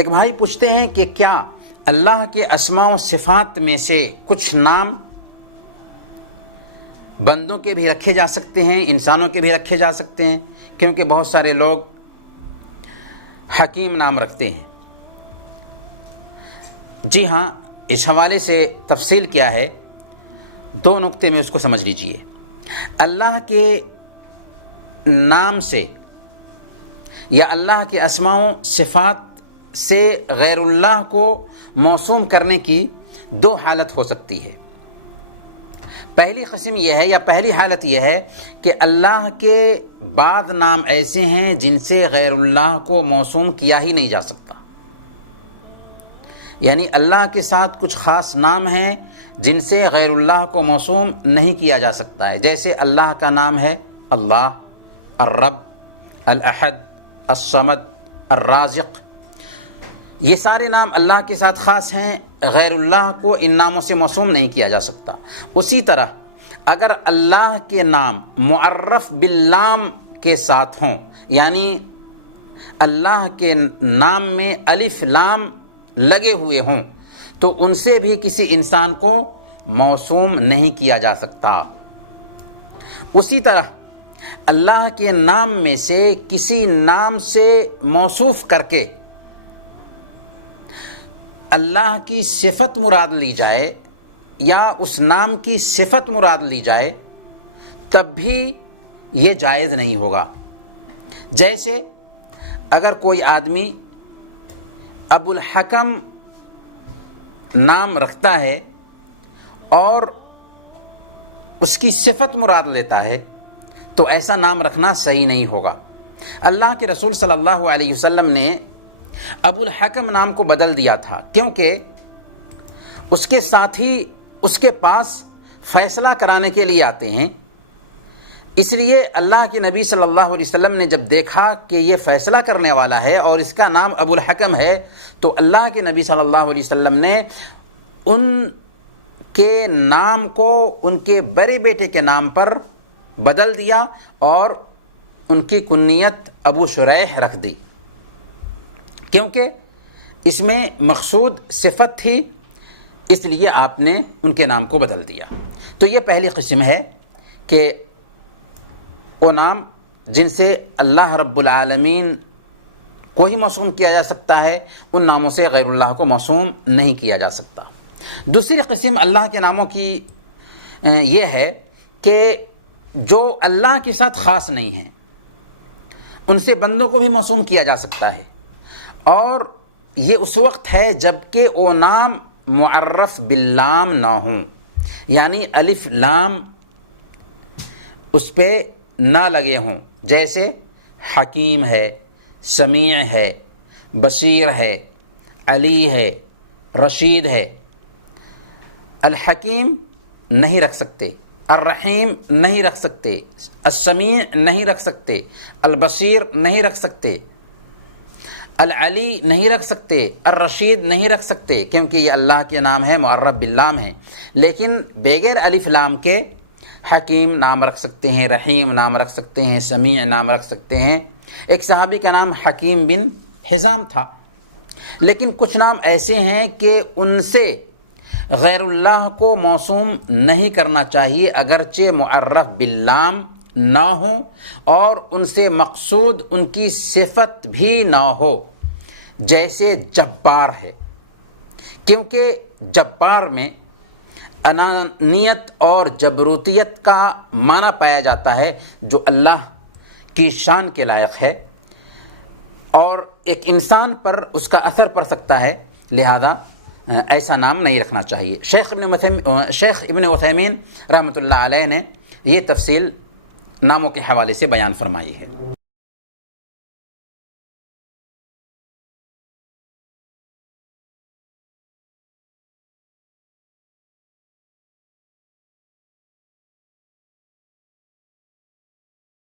ایک بھائی پوچھتے ہیں کہ کیا اللہ کے اسماء و صفات میں سے کچھ نام بندوں کے بھی رکھے جا سکتے ہیں، انسانوں کے بھی رکھے جا سکتے ہیں؟ کیونکہ بہت سارے لوگ حکیم نام رکھتے ہیں۔ جی ہاں، اس حوالے سے تفصیل کیا ہے، 2 نقطے میں اس کو سمجھ لیجئے۔ اللہ کے نام سے یا اللہ کے اسماء و صفات سے غیر اللہ کو موسوم کرنے کی 2 حالت ہو سکتی ہے۔ پہلی قسم یہ ہے یا پہلی حالت یہ ہے کہ اللہ کے بعض نام ایسے ہیں جن سے غیر اللہ کو موسوم کیا ہی نہیں جا سکتا، یعنی اللہ کے ساتھ کچھ خاص نام ہیں جن سے غیر اللہ کو موسوم نہیں کیا جا سکتا ہے، جیسے اللہ کا نام ہے اللہ، الرب، الاحد، الصمد، الرازق۔ یہ سارے نام اللہ کے ساتھ خاص ہیں، غیر اللہ کو ان ناموں سے موسوم نہیں کیا جا سکتا۔ اسی طرح اگر اللہ کے نام معرف باللام کے ساتھ ہوں، یعنی اللہ کے نام میں الف لام لگے ہوئے ہوں، تو ان سے بھی کسی انسان کو موسوم نہیں کیا جا سکتا۔ اسی طرح اللہ کے نام میں سے کسی نام سے موصوف کر کے اللہ کی صفت مراد لی جائے یا اس نام کی صفت مراد لی جائے تب بھی یہ جائز نہیں ہوگا۔ جیسے اگر کوئی آدمی ابو الحکم نام رکھتا ہے اور اس کی صفت مراد لیتا ہے تو ایسا نام رکھنا صحیح نہیں ہوگا۔ اللہ کے رسول صلی اللہ علیہ وسلم نے ابو الحکم نام کو بدل دیا تھا، کیونکہ اس کے ساتھی اس کے پاس فیصلہ کرانے کے لیے آتے ہیں، اس لیے اللہ کے نبی صلی اللہ علیہ وسلم نے جب دیکھا کہ یہ فیصلہ کرنے والا ہے اور اس کا نام ابو الحکم ہے، تو اللہ کے نبی صلی اللہ علیہ وسلم نے ان کے نام کو ان کے بڑے بیٹے کے نام پر بدل دیا اور ان کی کنیت ابو شریح رکھ دی، کیونکہ اس میں مقصود صفت تھی، اس لیے آپ نے ان کے نام کو بدل دیا۔ تو یہ پہلی قسم ہے کہ وہ نام جن سے اللہ رب العالمین کو ہی موسوم کیا جا سکتا ہے، ان ناموں سے غیر اللہ کو موسوم نہیں کیا جا سکتا۔ دوسری قسم اللہ کے ناموں کی یہ ہے کہ جو اللہ کے ساتھ خاص نہیں ہیں، ان سے بندوں کو بھی موسوم کیا جا سکتا ہے، اور یہ اس وقت ہے جب کہ وہ نام معرف باللام نہ ہوں، یعنی الف لام اس پہ نہ لگے ہوں، جیسے حکیم ہے، سمیع ہے، بصیر ہے، علی ہے، رشید ہے۔ الحکیم نہیں رکھ سکتے، الرحیم نہیں رکھ سکتے، السمیع نہیں رکھ سکتے، البصیر نہیں رکھ سکتے، العلی نہیں رکھ سکتے، الرشید نہیں رکھ سکتے، کیونکہ یہ اللہ کے نام ہے، معرف باللام ہے۔ لیکن بغیر الف لام کے حکیم نام رکھ سکتے ہیں، رحیم نام رکھ سکتے ہیں، سمیع نام رکھ سکتے ہیں۔ ایک صحابی کا نام حکیم بن حزام تھا، لیکن کچھ نام ایسے ہیں کہ ان سے غیر اللہ کو موسوم نہیں کرنا چاہیے، اگرچہ معرف باللام نہ ہوں اور ان سے مقصود ان کی صفت بھی نہ ہو، جیسے جبار ہے، کیونکہ جبار میں انانیت اور جبروتیت کا معنی پایا جاتا ہے جو اللہ کی شان کے لائق ہے، اور ایک انسان پر اس کا اثر پڑ سکتا ہے، لہذا ایسا نام نہیں رکھنا چاہیے۔ شیخ ابن عثیمین رحمۃ اللہ علیہ نے یہ تفصیل ناموں کے حوالے سے بیان فرمائی ہے۔